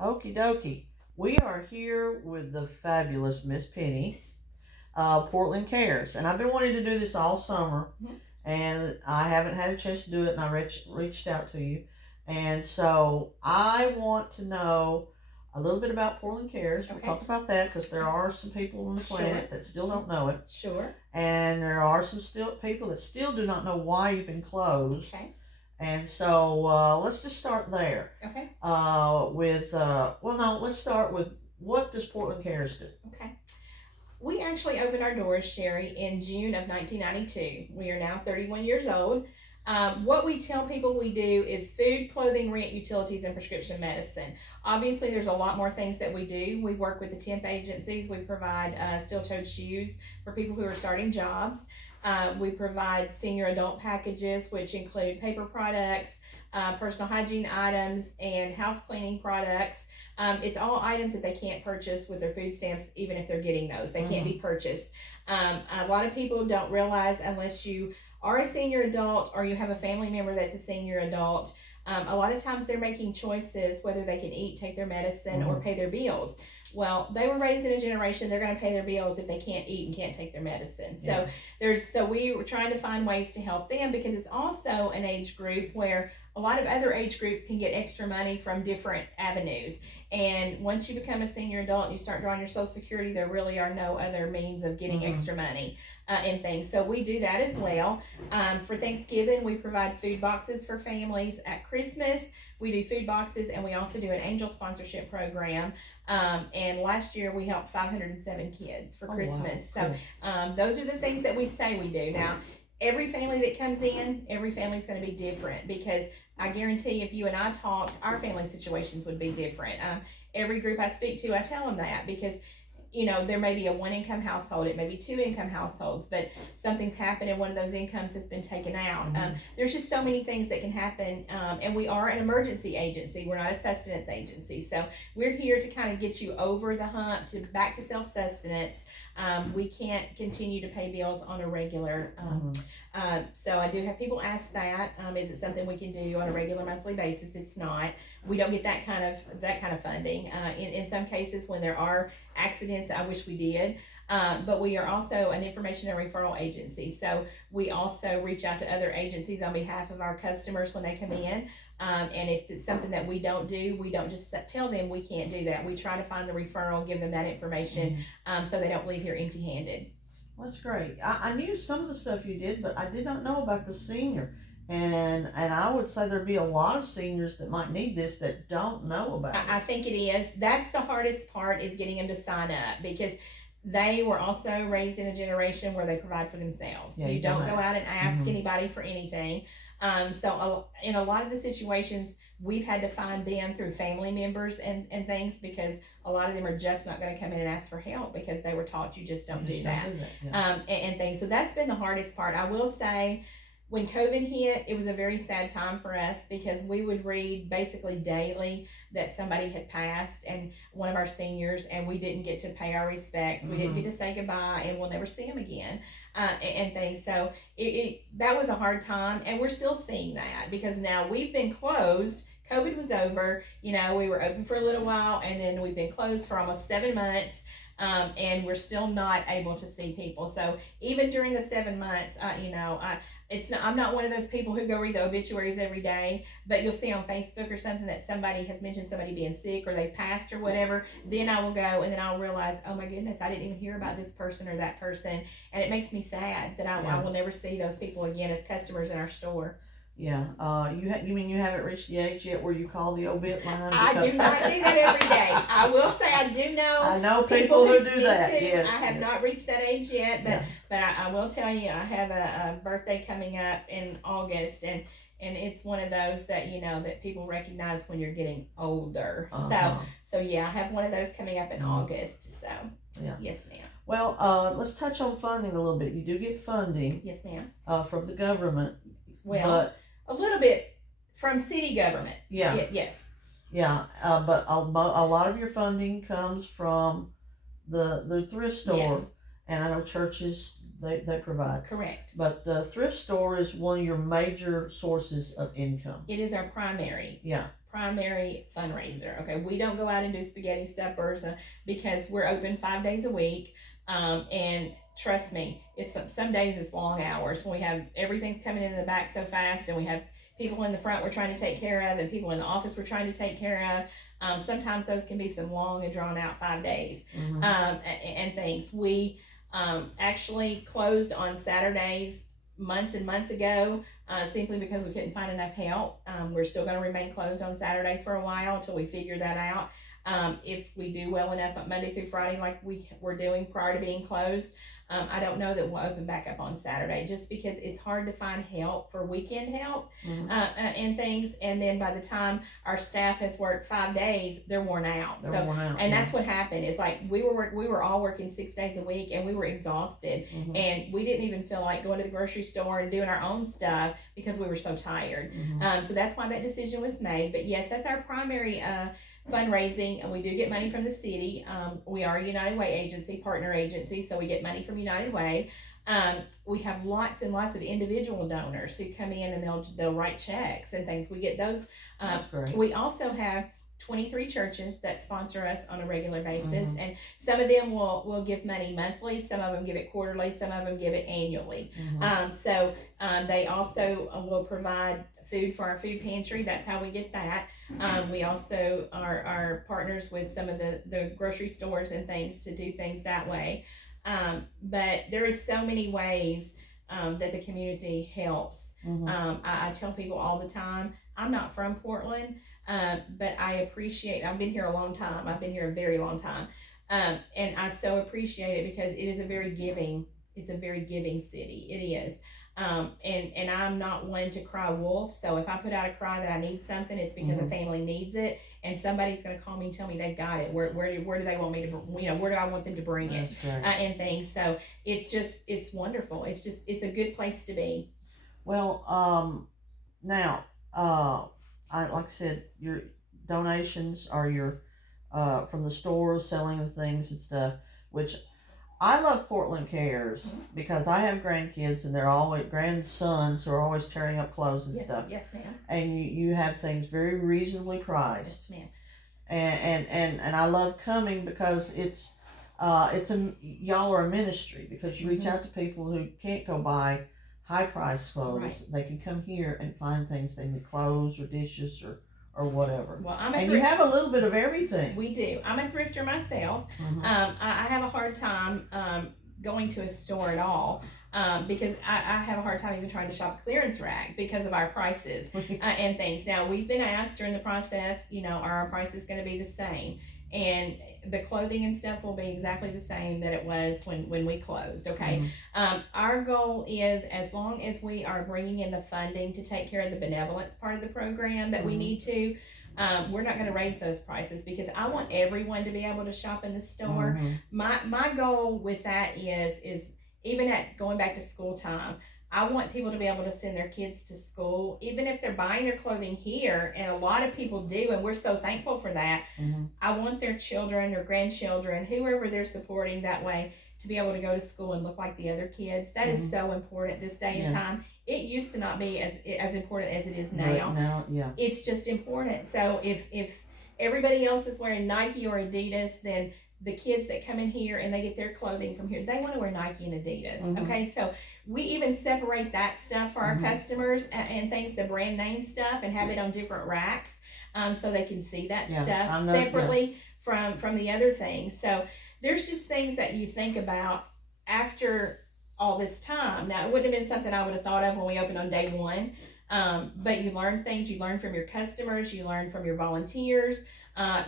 Okie dokie. We are here with the fabulous Miss Penny, Portland Cares. And I've been wanting to do this all summer, Mhm. and I haven't had a chance to do it, and I reached out to you. And so I want to know a little bit about Portland Cares. We'll Okay. talk about that because there are some people on the planet Sure. that still don't know it. Sure. And there are some still people that still do not know why you've been closed. Okay. And so let's just start there. Okay. Let's start with what does Portland Cares do? Okay. We actually opened our doors, Sherry, in June of 1992. We are now 31 years old. What we tell people we do is food, clothing, rent, utilities, and prescription medicine. Obviously, there's a lot more things that we do. We work with the temp agencies. We provide steel-toed shoes for people who are starting jobs. We provide senior adult packages, which include paper products, personal hygiene items, and house cleaning products. It's all items that they can't purchase with their food stamps, even if they're getting those. They can't be purchased. A lot of people don't realize, unless you are a senior adult or you have a family member that's a senior adult, a lot of times they're making choices whether they can eat, take their medicine, or pay their bills. Well, they were raised in a generation they're going to pay their bills if they can't eat and can't take their medicine. So we were trying to find ways to help them, because it's also an age group where a lot of other age groups can get extra money from different avenues. And once you become a senior adult and you start drawing your Social Security, there really are no other means of getting extra money and things. So we do that as well. For Thanksgiving, we provide food boxes for families. At Christmas, we do food boxes, and we also do an angel sponsorship program. And last year we helped 507 kids for Christmas. Wow. So those are the things that we say we do. Now, every family that comes in, every family's going to be different, because I guarantee if you and I talked, our family situations would be different. Every group I speak to, I tell them that, because there may be a one income household, it may be two income households, but something's happened and one of those incomes has been taken out. There's just so many things that can happen, and we are an emergency agency. We're not a sustenance agency, so we're here to kind of get you over the hump to back to self-sustenance. We can't continue to pay bills on a regular. So I do have people ask that. Is it something we can do on a regular monthly basis? It's not. We don't get that kind of funding. In some cases, when there are accidents, I wish we did. But we are also an information and referral agency. So we also reach out to other agencies on behalf of our customers when they come in. And if it's something that we don't do, we don't just tell them we can't do that. We try to find the referral, give them that information, so they don't leave here empty-handed. That's great. I knew some of the stuff you did, but I did not know about the senior. And I would say there'd be a lot of seniors that might need this that don't know about it. I think it is. That's the hardest part, is getting them to sign up, because they were also raised in a generation where they provide for themselves. Yeah, you don't go ask. out and ask anybody for anything. So in a lot of the situations, we've had to find them through family members and things, because a lot of them are just not going to come in and ask for help because they were taught you just don't do that. Yeah. And things. So that's been the hardest part. I will say, when COVID hit, it was a very sad time for us, because we would read basically daily that somebody had passed, and one of our seniors, and we didn't get to pay our respects. We didn't get to say goodbye, and we'll never see them again, and things. So that was a hard time, and we're still seeing that, because now we've been closed. COVID was over. We were open for a little while, and then we've been closed for almost 7 months. And we're still not able to see people. So even during the 7 months, I'm not one of those people who go read the obituaries every day, but you'll see on Facebook or something that somebody has mentioned somebody being sick or they passed or whatever. Then I will go, and then I'll realize, oh my goodness, I didn't even hear about this person or that person. And it makes me sad that I will never see those people again as customers in our store. Yeah. You mean you haven't reached the age yet where you call the obit line? I do not do that every day. I will say I do know. I know people who do that. Yes. I have not reached that age yet, but I will tell you, I have a birthday coming up in August, and it's one of those that that people recognize when you're getting older. So yeah, I have one of those coming up in August. So yes, ma'am. Well, let's touch on funding a little bit. You do get funding. Yes, ma'am. From the government. Well, but a little bit from city government. Yeah. Yes. Yeah, but a lot of your funding comes from the thrift store, Yes. And I know churches they provide. Correct. But the thrift store is one of your major sources of income. It is our primary. Yeah. primary fundraiser. Okay, we don't go out and do spaghetti suppers because we're open 5 days a week. And trust me, it's some days it's long hours when we have everything's coming in the back so fast, and we have people in the front we're trying to take care of, and people in the office we're trying to take care of. Sometimes those can be some long and drawn out 5 days, and things. We actually closed on Saturdays months and months ago, simply because we couldn't find enough help. We're still going to remain closed on Saturday for a while until we figure that out. If we do well enough on Monday through Friday, like we were doing prior to being closed, I don't know that we'll open back up on Saturday, just because it's hard to find help for weekend help, and things. And then by the time our staff has worked 5 days, they're worn out. That's what happened. Is like we were all working 6 days a week, and we were exhausted, and we didn't even feel like going to the grocery store and doing our own stuff because we were so tired. So that's why that decision was made. But yes, that's our primary fundraising, and we do get money from the city. We are a United Way agency, partner agency, so we get money from United Way. We have lots and lots of individual donors who come in, and they'll write checks and things. We get those. That's great. We also have 23 churches that sponsor us on a regular basis, and some of them will give money monthly, some of them give it quarterly, some of them give it annually. So they also will provide food for our food pantry. That's how we get that. We also are partners with some of the grocery stores and things to do things that way. But there is so many ways that the community helps. I tell people all the time, I'm not from Portland, but I've been here a long time. I've been here a very long time. And I so appreciate it because it is a very giving city. It is. And I'm not one to cry wolf. So if I put out a cry that I need something, it's because a family needs it, and somebody's going to call me and tell me they've got it. Where do they want me to, where do I want them to bring it, and things. So it's wonderful. It's a good place to be. Well, now, like I said, your donations are your from the store, selling the things and stuff, which I love Portland Cares because I have grandkids, and they're always grandsons who are always tearing up clothes and stuff. Yes, ma'am. And you have things very reasonably priced. Yes, ma'am. And I love coming because y'all are a ministry, because you reach out to people who can't go buy high priced clothes. Right. They can come here and find things they need, clothes or dishes or whatever. Well, you have a little bit of everything. We do. I'm a thrifter myself. I have a hard time going to a store at all because I have a hard time even trying to shop a clearance rack because of our prices and things. Now, we've been asked during the process, are our prices going to be the same? And the clothing and stuff will be exactly the same that it was when we closed. Okay. Our goal is, as long as we are bringing in the funding to take care of the benevolence part of the program that we need to, we're not going to raise those prices, because I want everyone to be able to shop in the store. My goal with that is even at going back to school time, I want people to be able to send their kids to school, even if they're buying their clothing here, and a lot of people do, and we're so thankful for that. I want their children or grandchildren, whoever they're supporting that way, to be able to go to school and look like the other kids. That is so important this day and time. It used to not be as important as it is now. Right now, it's just important. So if everybody else is wearing Nike or Adidas, then the kids that come in here and they get their clothing from here, they want to wear Nike and Adidas. Okay, so we even separate that stuff for our customers and things, the brand name stuff, and have it on different racks, so they can see that stuff separately from the other things. So there's just things that you think about after all this time. Now, it wouldn't have been something I would have thought of when we opened on day one, but you learn things. You learn from your customers. You learn from your volunteers.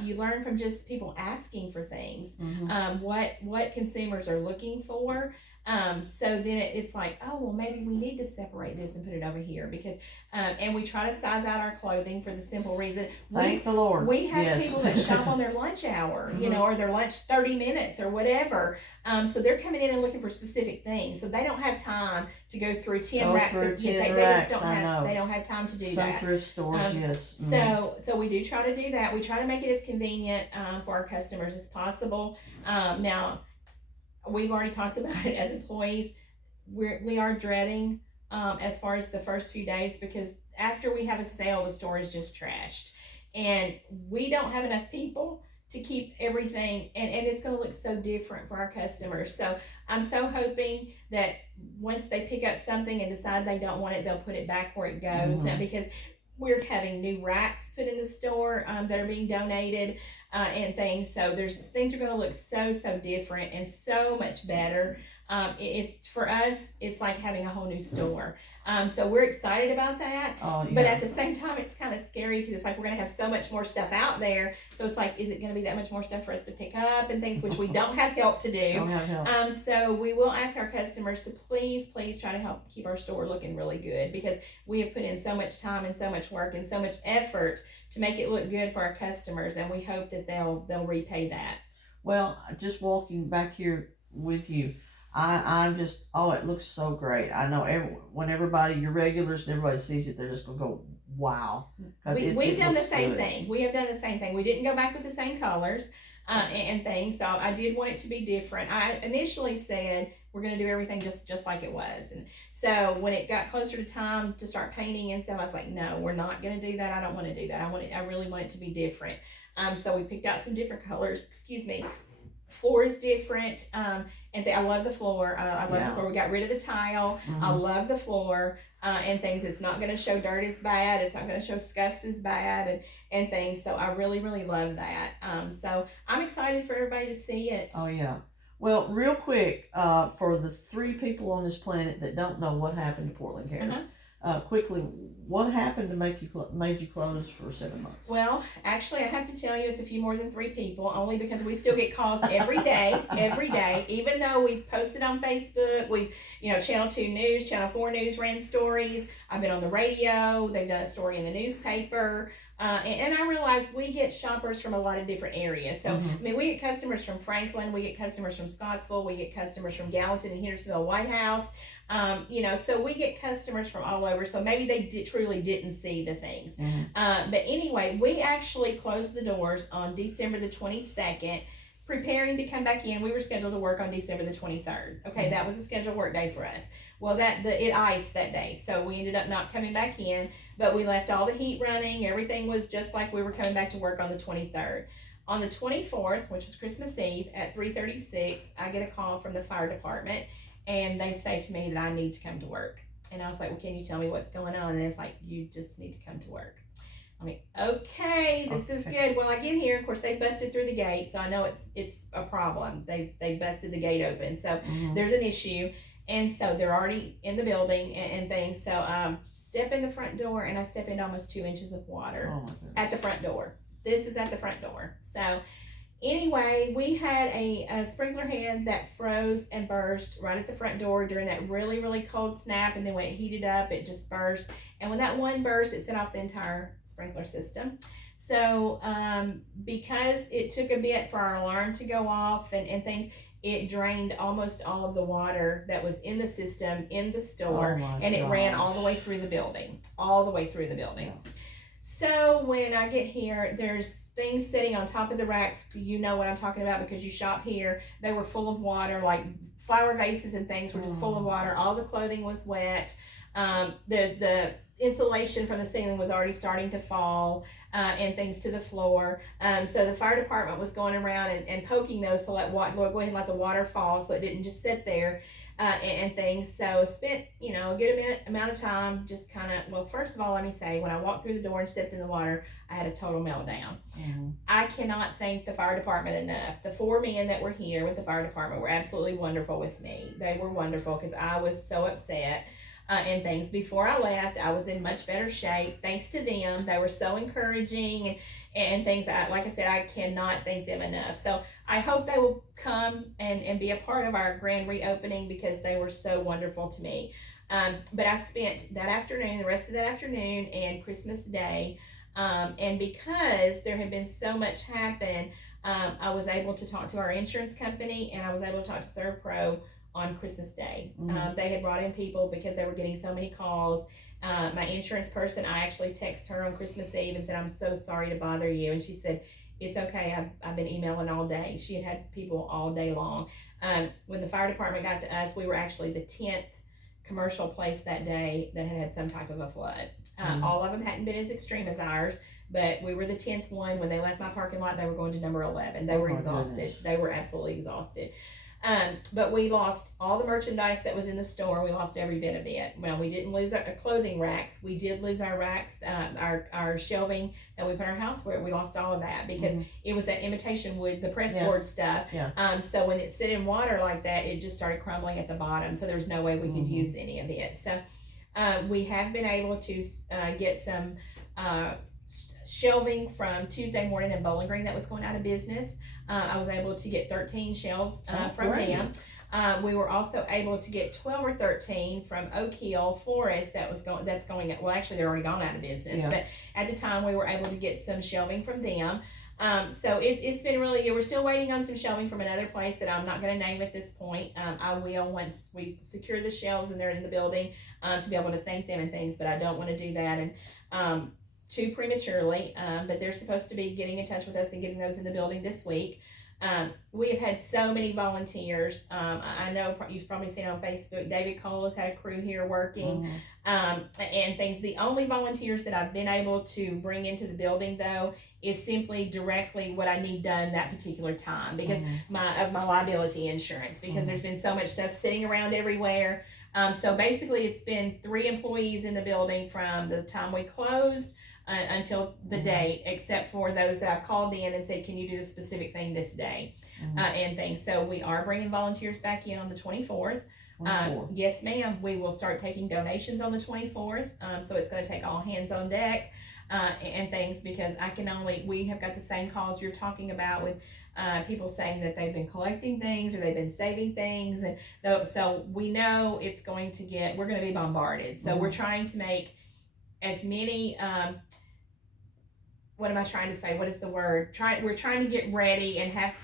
You learn from just people asking for things, what consumers are looking for. So then it's like, oh, well, maybe we need to separate this and put it over here, because, and we try to size out our clothing for the simple reason. Thank the Lord. We have people that shop on their lunch hour, or their lunch 30 minutes or whatever. So they're coming in and looking for specific things. So they don't have time to go through 10 racks. They don't have time to do that. Some thrift stores, yes. So we do try to do that. We try to make it as convenient for our customers as possible. Now, we've already talked about it as employees. We are dreading as far as the first few days, because after we have a sale, the store is just trashed. and we don't have enough people to keep everything, and it's going to look so different for our customers. So I'm so hoping that once they pick up something and decide they don't want it, they'll put it back where it goes. Now, because we're having new racks put in the store that are being donated and things. So there's things are going to look so different and so much better. It's for us, it's like having a whole new store. So we're excited about that. Oh, yeah. But at the same time, it's kind of scary because it's like we're going to have so much more stuff out there. So it's like, is it going to be that much more stuff for us to pick up and things, which we don't have help to do. Don't have help. So we will ask our customers to please try to help keep our store looking really good, because we have put in so much time and so much work and so much effort to make it look good for our customers, and we hope that they'll repay that. Well, just walking back here with you, I'm just, it looks so great. I know when everybody, your regulars and everybody sees it, they're just gonna go, wow. We've done the same thing. We have done the same thing. We didn't go back with the same colors and things, so I did want it to be different. I initially said we're gonna do everything just like it was, and so when it got closer to time to start painting and stuff, I was like, no, we're not gonna do that. I don't want to do that. I really want it to be different. So we picked out some different colors. Excuse me. Floor is different, and I love the floor. I love the floor. We got rid of the tile. I love the floor and things. It's not going to show dirt as bad. It's not going to show scuffs as bad and things. So I really love that. So I'm excited for everybody to see it. Oh yeah. Well, real quick, for the 3 people on this planet that don't know what happened to Portland Cares, quickly, what happened to made you close for 7 months? Well, actually, I have to tell you, it's a few more than 3 people, only because we still get calls every day, even though we posted on Facebook. We, Channel 2 News, Channel 4 News ran stories. I've been on the radio. They've done a story in the newspaper. And I realize we get shoppers from a lot of different areas. So, I mean, we get customers from Franklin, we get customers from Scottsville, we get customers from Gallatin and Hendersonville, White House. So we get customers from all over. So maybe they truly didn't see the things. But anyway, we actually closed the doors on December the 22nd, preparing to come back in. We were scheduled to work on December the 23rd. Okay, that was a scheduled work day for us. Well, it iced that day, so we ended up not coming back in, but we left all the heat running. Everything was just like we were coming back to work on the 23rd. On the 24th, which was Christmas Eve, at 3:36, I get a call from the fire department, and they say to me that I need to come to work. And I was like, well, can you tell me what's going on? And it's like, you just need to come to work. I mean, okay, this is good. Well, I get here, of course, they busted through the gate, so I know it's a problem. They busted the gate open, so there's an issue. And so they're already in the building and things. So step in the front door, and I step into almost 2 inches of water at the front door. This is at the front door. So anyway, we had a sprinkler head that froze and burst right at the front door during that really cold snap. And then when it heated up, it just burst. And when that one burst, it set off the entire sprinkler system. So because it took a bit for our alarm to go off and things, it drained almost all of the water that was in the system in the store, and it ran all the way through the building, So when I get here, there's things sitting on top of the racks. You know what I'm talking about because you shop here. They were full of water, like flower vases and things were just full of water. All the clothing was wet. The insulation from the ceiling was already starting to fall. And things to the floor. So the fire department was going around and poking those to go ahead and let the water fall so it didn't just sit there and things. So spent, a good amount of time just kind of, well, first of all, let me say, when I walked through the door and stepped in the water, I had a total meltdown. I cannot thank the fire department enough. The 4 men that were here with the fire department were absolutely wonderful with me. They were wonderful because I was so upset. And things. Before I left, I was in much better shape thanks to them. They were so encouraging and things. Like I said, I cannot thank them enough. So I hope they will come and be a part of our grand reopening because they were so wonderful to me. But I spent that afternoon, the rest of that afternoon and Christmas Day, and because there had been so much happen, I was able to talk to our insurance company and I was able to talk to ServPro on Christmas Day. They had brought in people because they were getting so many calls. My insurance person, I actually texted her on Christmas Eve and said, I'm so sorry to bother you. And she said, it's okay, I've been emailing all day. She had people all day long. When the fire department got to us, we were actually the 10th commercial place that day that had some type of a flood. All of them hadn't been as extreme as ours, but we were the 10th one. When they left my parking lot, they were going to number 11. They Oh were my exhausted. goodness. They were absolutely exhausted. But we lost all the merchandise that was in the store. We lost every bit of it. Well, we didn't lose our clothing racks. We did lose our racks, our shelving that we put our houseware. We lost all of that because it was that imitation wood, the pressboard stuff. Yeah. So when it sit in water like that, it just started crumbling at the bottom. So there was no way we could use any of it. So we have been able to get some shelving from Tuesday Morning and Bowling Green that was going out of business. I was able to get 13 shelves from great. them. We were also able to get 12 or 13 from Oak Hill Florist that's going, well, actually they're already gone out of business, but at the time we were able to get some shelving from them. So it's been really good. We're still waiting on some shelving from another place that I'm not going to name at this point. I will once we secure the shelves and they're in the building to be able to thank them and things, but I don't want to do that and too prematurely. But they're supposed to be getting in touch with us and getting those in the building this week. We have had so many volunteers. I know you've probably seen on Facebook, David Cole has had a crew here working and things. The only volunteers that I've been able to bring into the building though is simply directly what I need done that particular time because of my liability insurance, because there's been so much stuff sitting around everywhere. So basically it's been 3 employees in the building from the time we closed until the date, except for those that I've called in and said, can you do a specific thing this day and things. So we are bringing volunteers back in on the 24th. Yes, ma'am. We will start taking donations on the 24th. So it's going to take all hands on deck and things because we have got the same calls you're talking about with people saying that they've been collecting things or they've been saving things. And so we know we're going to be bombarded. So we're trying to make as many, what am I trying to say? What is the word? We're trying to get ready and have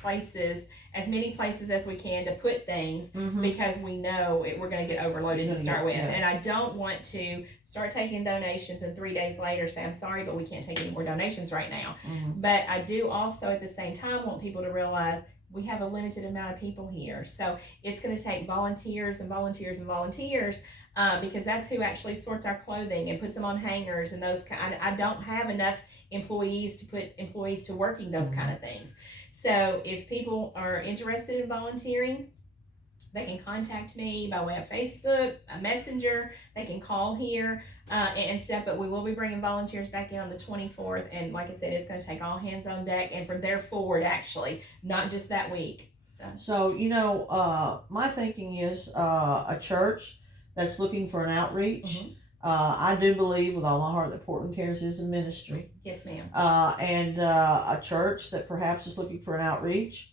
as many places as we can to put things because we know we're going to get overloaded to start with. And I don't want to start taking donations and 3 days later say, I'm sorry, but we can't take any more donations right now. But I do also at the same time want people to realize we have a limited amount of people here. So it's going to take volunteers and volunteers and volunteers because that's who actually sorts our clothing and puts them on hangers and those I don't have enough employees to put employees to working those kind of things. So if people are interested in volunteering, they can contact me by way of Facebook, a messenger. They can call here and stuff. But we will be bringing volunteers back in on the 24th. And like I said, it's going to take all hands on deck. And from there forward, actually, not just that week. So my thinking is a church that's looking for an outreach. I do believe with all my heart that Portland Cares is a ministry. Yes, ma'am. And a church that perhaps is looking for an outreach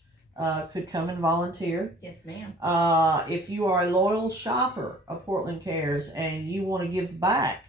could come and volunteer. Yes, ma'am. If you are a loyal shopper of Portland Cares and you want to give back,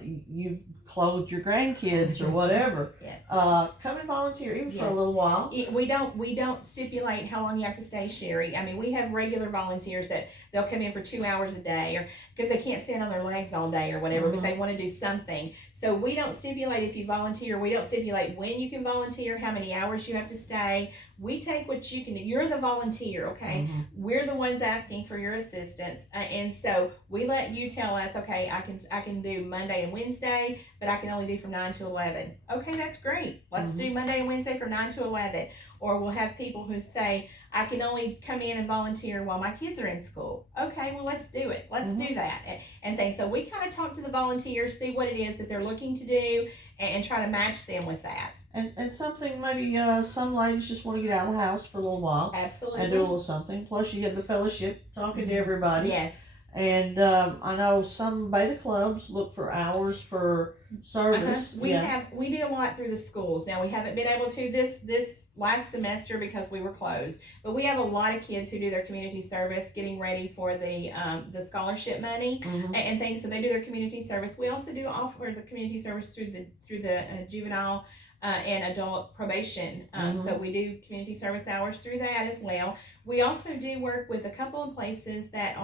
you've clothed your grandkids or whatever. Yes. Come and volunteer even for a little while. We don't stipulate how long you have to stay, Sherry. I mean, we have regular volunteers that they'll come in for 2 hours a day or because they can't stand on their legs all day or whatever, but they want to do something. So we don't stipulate if you volunteer. We don't stipulate when you can volunteer, how many hours you have to stay. We take what you can do. You're the volunteer, okay? We're the ones asking for your assistance. And so we let you tell us, okay, I can do Monday and Wednesday, but I can only do from 9 to 11. Okay, that's great. Let's do Monday and Wednesday from 9 to 11. Or we'll have people who say, I can only come in and volunteer while my kids are in school. Okay, well, let's do it. Let's do that and things. So we kind of talk to the volunteers, see what it is that they're looking to do and try to match them with that. And something maybe some ladies just want to get out of the house for a little while. Absolutely. And do a little something. Plus you get the fellowship, talking to everybody. Yes. And I know some beta clubs look for hours for service. We do a lot through the schools. Now we haven't been able to this last semester because we were closed, but we have a lot of kids who do their community service, getting ready for the scholarship money and things. So they do their community service. We also do offer the community service through the juvenile and adult probation. So we do community service hours through that as well. We also do work with a couple of places that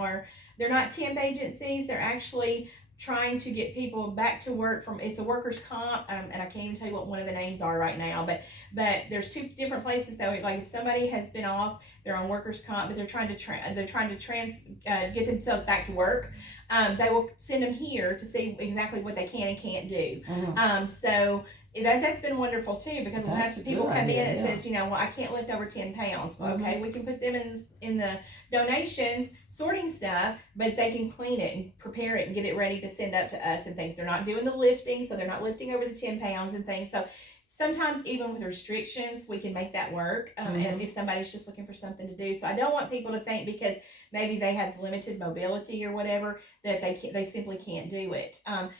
they're not temp agencies. They're actually trying to get people back to work from, it's a workers' comp, and I can't even tell you what one of the names are right now, but there's two different places though. Like if somebody has been off, they're on workers' comp, but they're trying to get themselves back to work. They will send them here to see exactly what they can and can't do. So that's been wonderful too, because we'll have people come in and says, well, I can't lift over 10 pounds. Well, okay, we can put them in the donations sorting stuff, but they can clean it and prepare it and get it ready to send up to us and things. They're not doing the lifting, so they're not lifting over the 10 pounds and things. So sometimes even with restrictions, we can make that work. And if somebody's just looking for something to do. So I don't want people to think because maybe they have limited mobility or whatever that they simply can't do it. I'm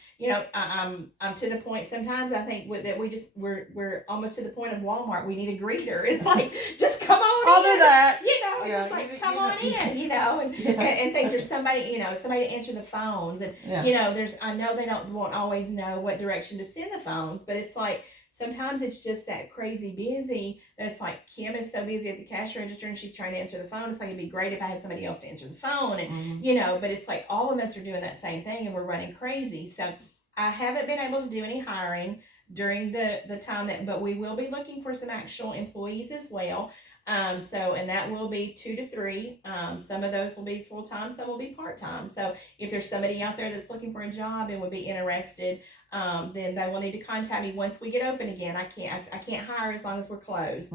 to the point sometimes I think that we're almost to the point of Walmart. We need a greeter. It's like, just come on I'll in. do that. It's just like, come on in, and things. There's somebody, somebody to answer the phones, and I know they won't always know what direction to send the phones, but it's like, sometimes it's just that crazy busy that it's like Kim is so busy at the cash register and she's trying to answer the phone. It's like, it'd be great if I had somebody else to answer the phone. And, but it's like all of us are doing that same thing and we're running crazy. So I haven't been able to do any hiring during the time but we will be looking for some actual employees as well. And that will be 2 to 3. Some of those will be full-time, some will be part-time. So if there's somebody out there that's looking for a job and would be interested, then they will need to contact me once we get open again. I can't hire as long as we're closed,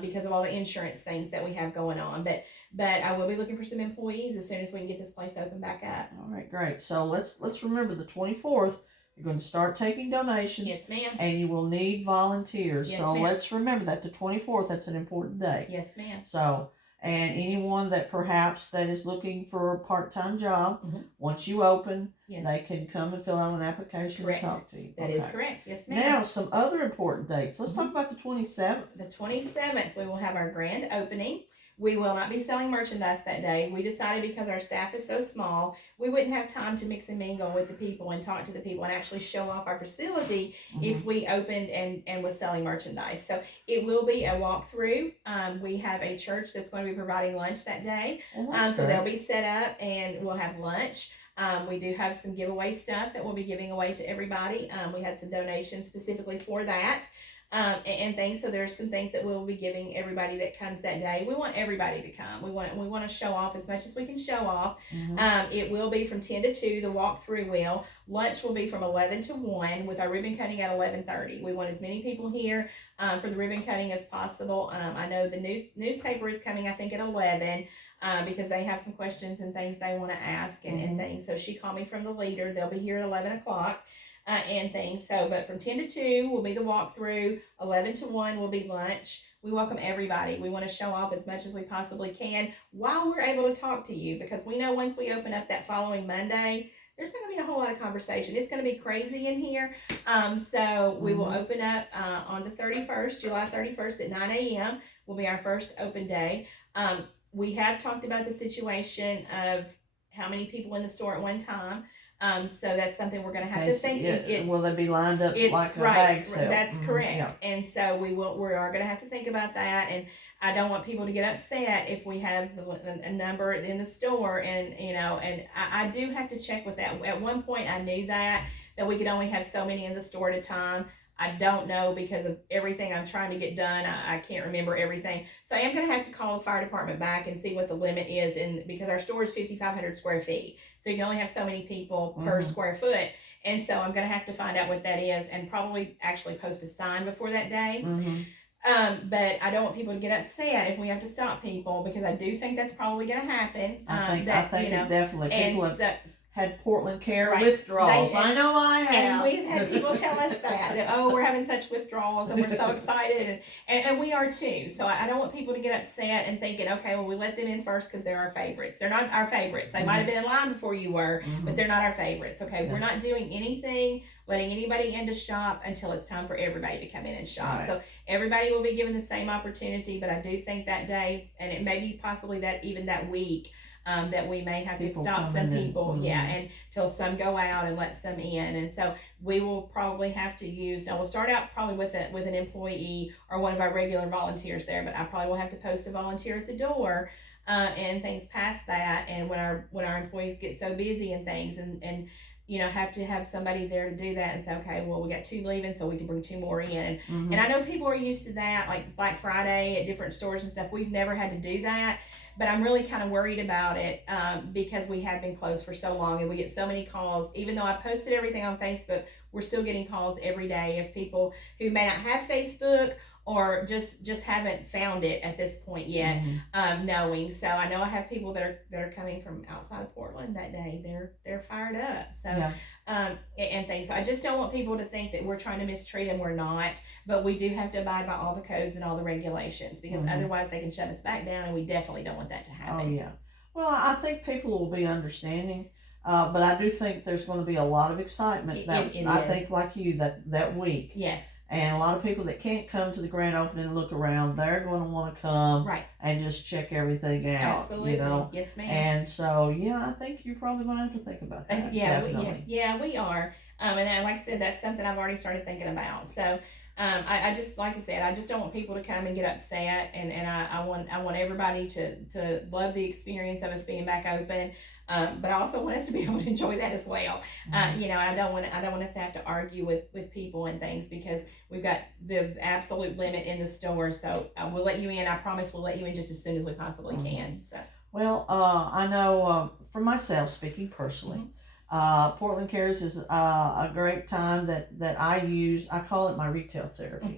because of all the insurance things that we have going on. But I will be looking for some employees as soon as we can get this place open back up. All right, great. So let's remember the 24th. You're going to start taking donations. Yes, ma'am. And you will need volunteers. Yes, so ma'am. Let's remember that the 24th. That's an important day. Yes, ma'am. So. And anyone that perhaps that is looking for a part-time job, once you open, they can come and fill out an application and talk to you. That is correct. Yes, ma'am. Now, some other important dates. Let's talk about the 27th. The 27th, we will have our grand opening. We will not be selling merchandise that day. We decided because our staff is so small, we wouldn't have time to mix and mingle with the people and talk to the people and actually show off our facility if we opened and was selling merchandise. So it will be a walkthrough. We have a church that's going to be providing lunch that day. So they'll be set up and we'll have lunch. We do have some giveaway stuff that we'll be giving away to everybody. We had some donations specifically for that. And things. So there's some things that we'll be giving everybody that comes that day. We want everybody to come. We want to show off as much as we can show off. It will be from 10 to 2. The walkthrough will. Lunch will be from 11 to 1 with our ribbon cutting at 11:30. We want as many people here for the ribbon cutting as possible. I know the newspaper is coming, I think, at 11. Because they have some questions and things they want to ask and things. So she called me from the leader. They'll be here at 11 o'clock. And things. So, but from 10 to 2 will be the walkthrough. 11 to 1 will be lunch. We welcome everybody. We want to show off as much as we possibly can while we're able to talk to you, because we know once we open up that following Monday, there's not going to be a whole lot of conversation. It's going to be crazy in here. So we will open up on the 31st, July 31st at 9 a.m. will be our first open day. We have talked about the situation of how many people in the store at one time. So that's something we're going to have to think. Will they be lined up like a bag sale? That's correct. Yeah. And so we are going to have to think about that. And I don't want people to get upset if we have a number in the store, and I do have to check with that. At one point, I knew that we could only have so many in the store at a time. I don't know, because of everything I'm trying to get done. I can't remember everything. So I am going to have to call the fire department back and see what the limit is, because our store is 5,500 square feet. So you can only have so many people per square foot. And so I'm going to have to find out what that is and probably actually post a sign before that day. But I don't want people to get upset if we have to stop people, because I do think that's probably going to happen. I think it definitely. People had Portland Care withdrawals. I know I have. And we've had people tell us that, we're having such withdrawals and we're so excited. And we are too. So I don't want people to get upset and thinking, okay, well, we let them in first because they're our favorites. They're not our favorites. They might have been in line before you were, but they're not our favorites. Okay, we're not doing anything, letting anybody in to shop until it's time for everybody to come in and shop. Right. So everybody will be given the same opportunity, but I do think that day, and it may be possibly that even that week, that we may have to stop some people, and till some go out and let some in. And so we will probably have to use, now we'll start out probably with an employee or one of our regular volunteers there, but I probably will have to post a volunteer at the door, and things past that. And when our employees get so busy and things, and have to have somebody there to do that and say, okay, well, we got 2 leaving, so we can bring 2 more in. Mhm. And I know people are used to that, like Black Friday at different stores and stuff. We've never had to do that, but I'm really kind of worried about it because we have been closed for so long and we get so many calls. Even though I posted everything on Facebook, we're still getting calls every day of people who may not have Facebook or just haven't found it at this point yet, knowing. So I know I have people that are coming from outside of Portland that day. They're fired up. So Yeah. And things. So I just don't want people to think that we're trying to mistreat them. We're not, but we do have to abide by all the codes and all the regulations because otherwise they can shut us back down, and we definitely don't want that to Oh happen. yeah. Well, I think people will be understanding, but I do think there's going to be a lot of excitement. It I is. think, like you, that week. Yes. And a lot of people that can't come to the grand opening and look around, they're going to want to come Right. and just check everything out. Absolutely. You know. Yes, ma'am. And so, yeah, I think you're probably going to have to think about that. Definitely. We are. And like I said, that's something I've already started thinking about. So, I just, like I said, I just don't want people to come and get upset, and I want everybody to love the experience of us being back open. But I also want us to be able to enjoy that as well. I don't want us to have to argue with people and things because we've got the absolute limit in the store. So we'll let you in. I promise we'll let you in just as soon as we possibly can. So. Well, I know for myself, speaking personally, Portland Cares is a great time that I use. I call it my retail therapy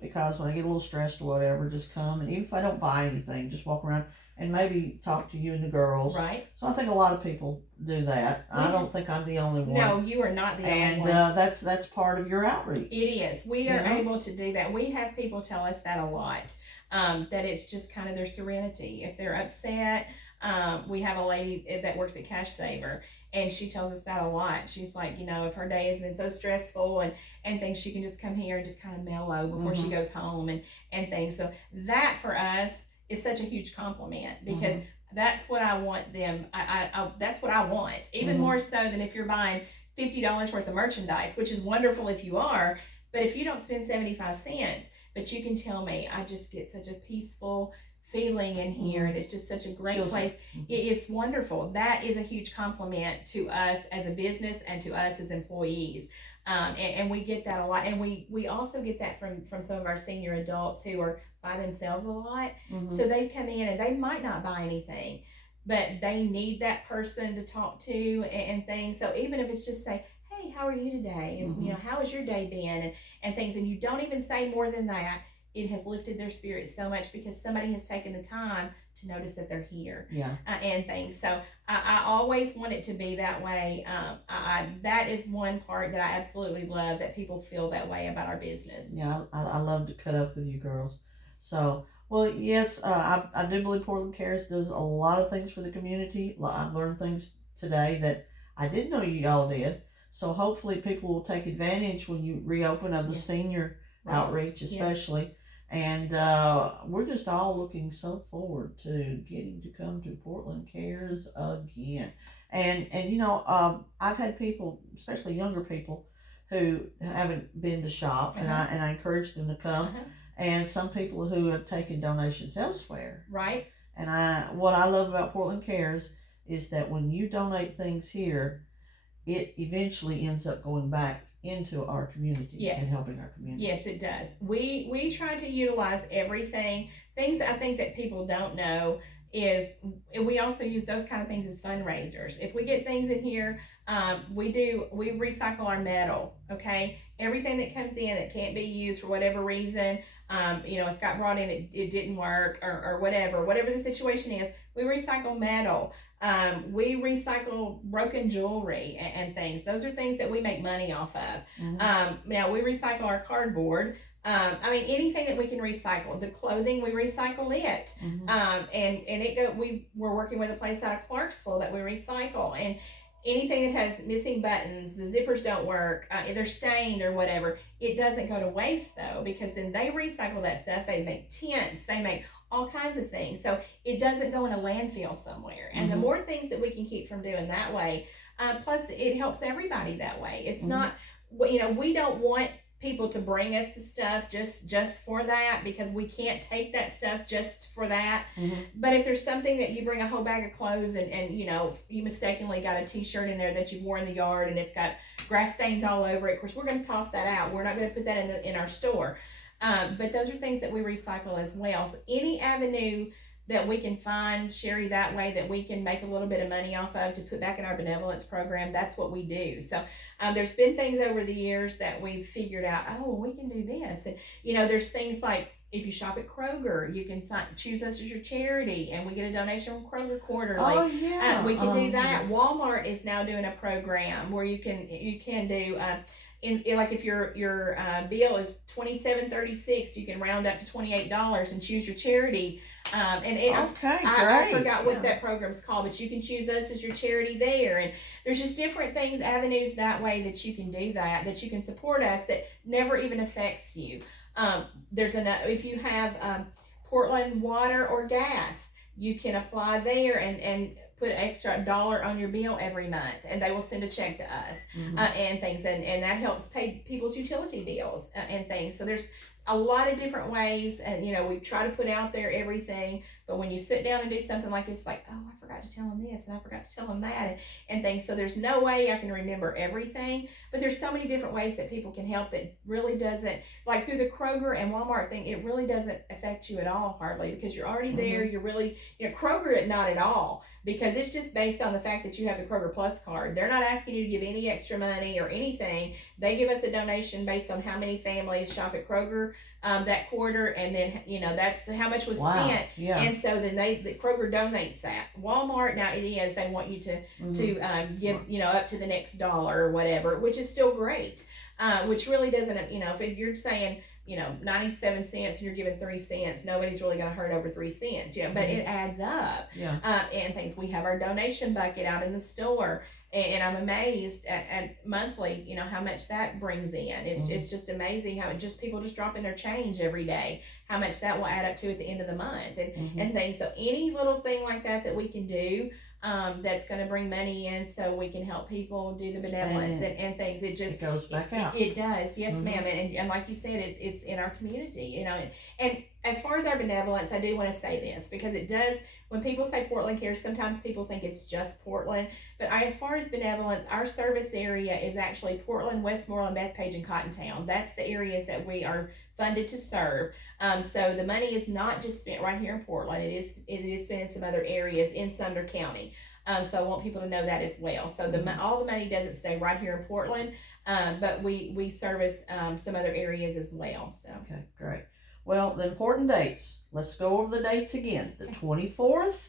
because when I get a little stressed or whatever, just come, and even if I don't buy anything, just walk around and maybe talk to you and the girls. Right. So I think a lot of people do that. I don't think I'm the only one. No, you are not the only one. And that's part of your outreach. It is. We are able to do that. We have people tell us that a lot. That it's just kind of their serenity. If they're upset, we have a lady that works at Cash Saver, and she tells us that a lot. She's like, if her day has been so stressful and things, she can just come here and just kind of mellow before she goes home and things. So that for us is such a huge compliment because that's what I want them. I that's what I want, even more so than if you're buying $50 worth of merchandise, which is wonderful if you are, but if you don't spend 75 cents, but you can tell me, I just get such a peaceful feeling in here, and it's just such a great place. It's wonderful. That is a huge compliment to us as a business and to us as employees. And we get that a lot, and we also get that from some of our senior adults who are by themselves a lot. So they come in and they might not buy anything, but they need that person to talk to and things. So even if it's just say, hey, how are you today? And how has your day been? And things, and you don't even say more than that, it has lifted their spirits so much because somebody has taken the time to notice that they're here. And things. So I always want it to be that way. That is one part that I absolutely love, that people feel that way about our business. Yeah, I love to cut up with you girls. So, well, yes, I do believe Portland Cares does a lot of things for the community. I've learned things today that I didn't know you all did. So hopefully people will take advantage when you reopen of the senior outreach, especially. And we're just all looking so forward to getting to come to Portland Cares again. And I've had people, especially younger people, who haven't been to shop, and I encourage them to come. And some people who have taken donations elsewhere. Right. And what I love about Portland Cares is that when you donate things here, it eventually ends up going back into our community and helping our community. Yes, it does. We try to utilize everything. Things that I think that people don't know is we also use those kind of things as fundraisers. If we get things in here, we recycle our metal. Okay, everything that comes in that can't be used for whatever reason, it's got brought in, it didn't work or whatever the situation is, we recycle metal. We recycle broken jewelry and things. Those are things that we make money off of. Now we recycle our cardboard. Anything that we can recycle. The clothing, we recycle it. We're working with a place out of Clarksville that we recycle, and anything that has missing buttons, the zippers don't work, they're stained or whatever, it doesn't go to waste though, because then they recycle that stuff. They make tents, they make all kinds of things. So it doesn't go in a landfill somewhere. And the more things that we can keep from doing that way, plus it helps everybody that way. It's not, we don't want people to bring us the stuff just for that, because we can't take that stuff just for that. But if there's something that you bring a whole bag of clothes and you know, you mistakenly got a t-shirt in there that you wore in the yard and it's got grass stains all over it, of course we're going to toss that out. We're not going to put that in our store. But those are things that we recycle as well. So any avenue that we can find, Sherry, that way that we can make a little bit of money off of to put back in our benevolence program, that's what we do. So there's been things over the years that we've figured out, oh, we can do this. And, you know, there's things like if you shop at Kroger, you can choose us as your charity, and we get a donation from Kroger quarterly. Oh, yeah. We can do that. Walmart is now doing a program where you can do... like if your bill is $27.36, you can round up to $28 and choose your charity. I forgot what that program's called, but you can choose us as your charity there. And there's just different things, avenues that way that you can do that you can support us that never even affects you. If you have Portland water or gas, you can apply there and put an extra $1 on your bill every month, and they will send a check to us and things, and that helps pay people's utility bills and things. So there's a lot of different ways, and you know, we try to put out there everything, but when you sit down and do something like it's like, oh, I forgot to tell them this and I forgot to tell them that and things. So there's no way I can remember everything, but there's so many different ways that people can help that really doesn't, like through the Kroger and Walmart thing, it really doesn't affect you at all hardly, because you're already there. You're really, you know, Kroger, not at all, because it's just based on the fact that you have the Kroger Plus card. They're not asking you to give any extra money or anything. They give us a donation based on how many families shop at Kroger that quarter, and then, you know, that's how much was spent. Yeah. And so then the Kroger donates that. Walmart, now it is, they want you to give, you know, up to the next dollar or whatever, which is still great. Which really doesn't, you know, if you're saying, you know, 97 cents and you're giving 3 cents, nobody's really going to hurt over 3 cents, you know, but it adds up. And things. We have our donation bucket out in the store, and I'm amazed at monthly, you know, how much that brings in. It's just amazing how people just drop in their change every day, how much that will add up to at the end of the month and things. So any little thing like that we can do, that's going to bring money in, so we can help people do the benevolence and things. It goes back out. It does, yes, ma'am. And like you said, it's in our community, you know. And as far as our benevolence, I do want to say this, because it does. When people say Portland Cares, sometimes people think it's just Portland. But as far as benevolence, our service area is actually Portland, Westmoreland, Bethpage, and Cottontown. That's the areas that we are funded to serve. So the money is not just spent right here in Portland. It is spent in some other areas in Sumner County. So I want people to know that as well. So all the money doesn't stay right here in Portland, but we service some other areas as well. So okay, great. Well, the important dates. Let's go over the dates again. The 24th,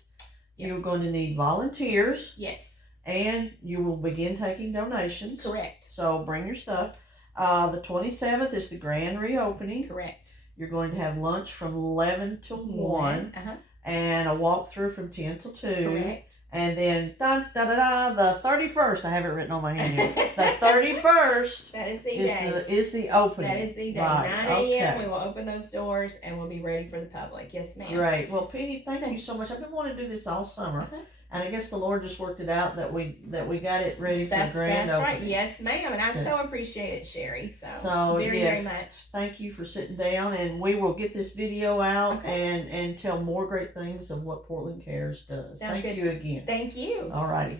you're going to need volunteers. Yes. And you will begin taking donations. Correct. So bring your stuff. The 27th is the grand reopening. Correct. You're going to have lunch from 11 to 1. And a walkthrough from 10 till 2. Correct. And then, the 31st, I have it written on my hand here. The 31st that is the day. Is the opening. That is the day. Right. 9 a.m. We will open those doors and we'll be ready for the public. Yes, ma'am. Great. Well, Penny, thank you so much. I've been wanting to do this all summer. And I guess the Lord just worked it out that we got it ready for the grand opening. That's right. Yes, ma'am. And I so appreciate it, Sherry. So very much. Thank you for sitting down, and we will get this video out and tell more great things of what Portland Cares does. Sounds Thank good. you again. Thank you. All righty.